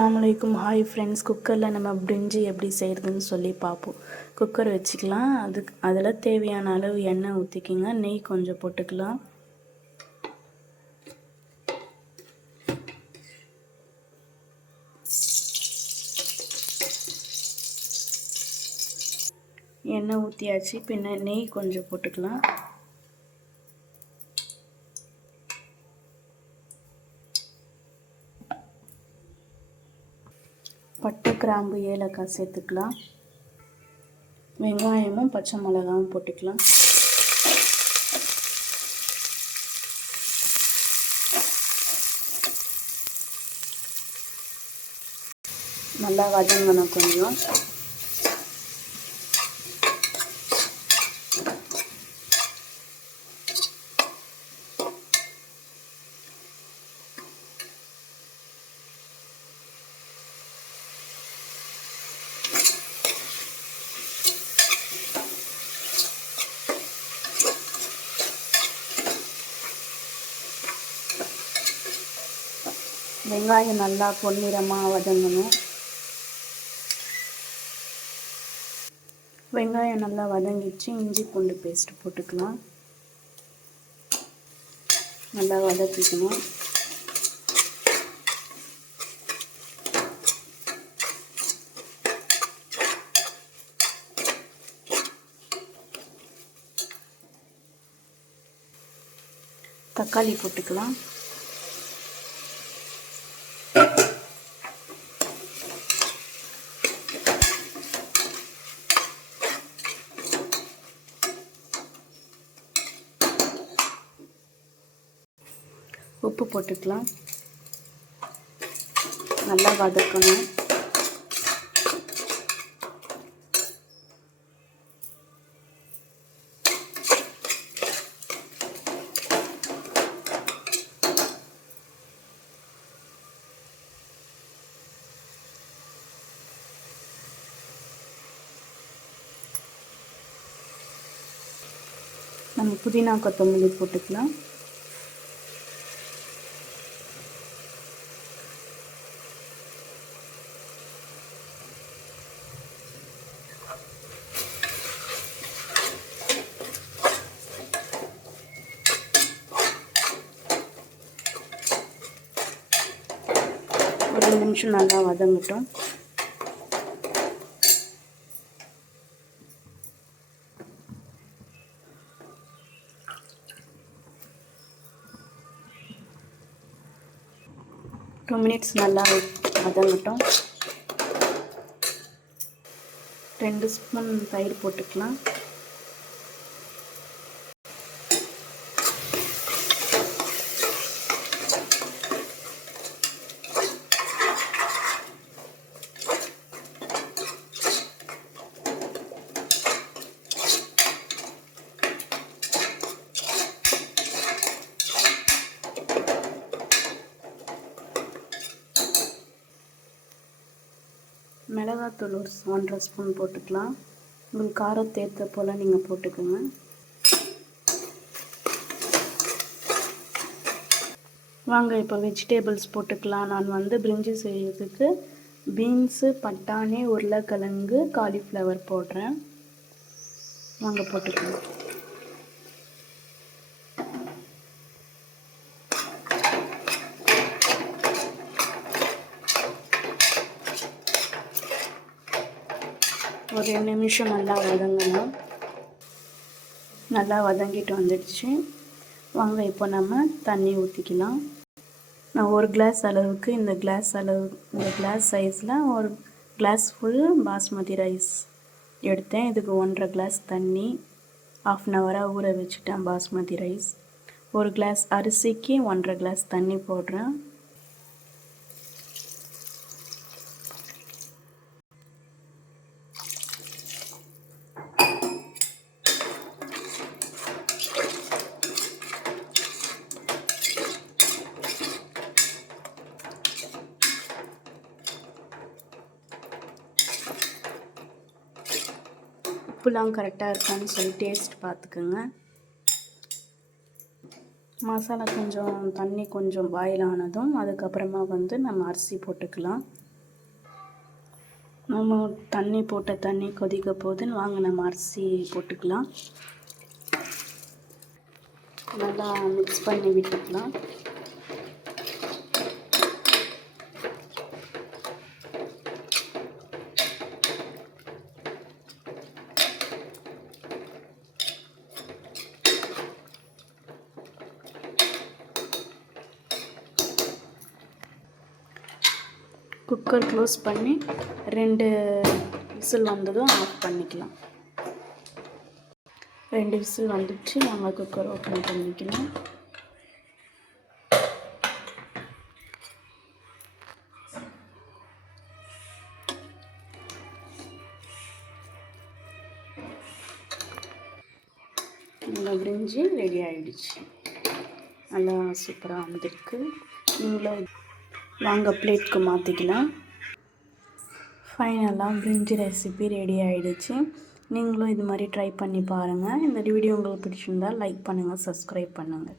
அஸ்ஸலாமுஅலைக்கும். Hi friends, குக்கரில் நம்ம பிரிஞ்சி எப்படி செய்கிறதுன்னு சொல்லி பார்ப்போம். குக்கர் வச்சுக்கலாம். அதில் தேவையான அளவு எண்ணெய் ஊற்றிக்கிங்க. நெய் கொஞ்சம் போட்டுக்கலாம். எண்ணெய் ஊற்றியாச்சு. பின்ன நெய் கொஞ்சம் போட்டுக்கலாம். பட்டை, கிராம்பு, ஏலக்காய் சேர்த்துக்கலாம். வெங்காயமும் பச்சை மிளகாவும் போட்டுக்கலாம். நல்லா வதங்கணும் கொஞ்சம். வெங்காயம் நல்லா பொன்னிறமாக வதங்கணும். வெங்காயம் நல்லா வதங்கிச்சு. இஞ்சி பூண்டு பேஸ்ட் போட்டுக்கலாம். நல்லா வதக்கிக்கணும். தக்காளி போட்டுக்கலாம். உப்பு போட்டுக்கலாம். நல்லா வதக்கணும். நம்ம புதினா கொத்தமல்லி போட்டுக்கலாம். ஒரு 2 நிமிஷம் நல்லா வதங்கட்டும். டூ மினிட்ஸ் நல்லா வதங்கட்டும். 2 ஸ்பூன் தயிர் போட்டுக்கலாம். மிளகாத்தூள் ஒரு 1.5 ஸ்பூன் போட்டுக்கலாம். உங்களுக்கு காரத்தை ஏற்ற போல் நீங்கள் போட்டுக்கோங்க. வாங்க இப்போ வெஜிடேபிள்ஸ் போட்டுக்கலாம். நான் பிரிஞ்சி செய்கிறதுக்கு பீன்ஸு, பட்டாணி, உருளைக்கிழங்கு, காலிஃப்ளவர் போடுறேன். வாங்க போட்டுக்கலாம். ஒரு 2 நிமிஷம் நல்லா வதங்கணும். நல்லா வதங்கிட்டு வந்துடுச்சு. வாங்க இப்போ நம்ம தண்ணி ஊற்றிக்கலாம். நான் 1 கிளாஸ் அளவுக்கு இந்த கிளாஸ் சைஸில் 1 கிளாஸ் ஃபுல் பாஸ்மதி ரைஸ் எடுத்தேன். இதுக்கு 1.5 கிளாஸ் தண்ணி. 1/2 ஹவராக ஊற வச்சுட்டேன் பாஸ்மதி ரைஸ். 1 கிளாஸ் அரிசிக்கு 1.5 கிளாஸ் தண்ணி போடுறேன். உப்புலாம் கரெக்டாக இருக்கான்னு சொல்லி டேஸ்ட் பார்த்துக்குங்க. மசாலா தண்ணி கொஞ்சம் பாயில் ஆனதும் அதுக்கப்புறமா நம்ம அரிசி போட்டுக்கலாம். நம்ம தண்ணி கொதிக்க போதுன்னு வாங்க நம்ம அரிசி போட்டுக்கலாம். நல்லா மிக்ஸ் பண்ணி விட்டுக்கலாம். குக்கர் க்ளோஸ் பண்ணி 2 விசில் வந்ததும் ஆஃப் பண்ணிக்கலாம். 2 விசில் வந்துடுச்சு. நம்ம குக்கர் ஓப்பன் பண்ணிக்கலாம். நல்லா பிரிஞ்சி ரெடி ஆகிடுச்சு. நல்லா சூப்பராக வந்திருக்கு. நீங்களும் வாங்க பிளேட்க்கு மாற்றிக்கலாம். ஃபைனலாக பிரிஞ்சி ரெசிபி ரெடி ஆகிடுச்சு. நீங்களும் இது மாதிரி ட்ரை பண்ணி பாருங்கள். இந்த வீடியோ உங்களுக்கு பிடிச்சிருந்தால் லைக் பண்ணுங்கள், சப்ஸ்கிரைப் பண்ணுங்கள்.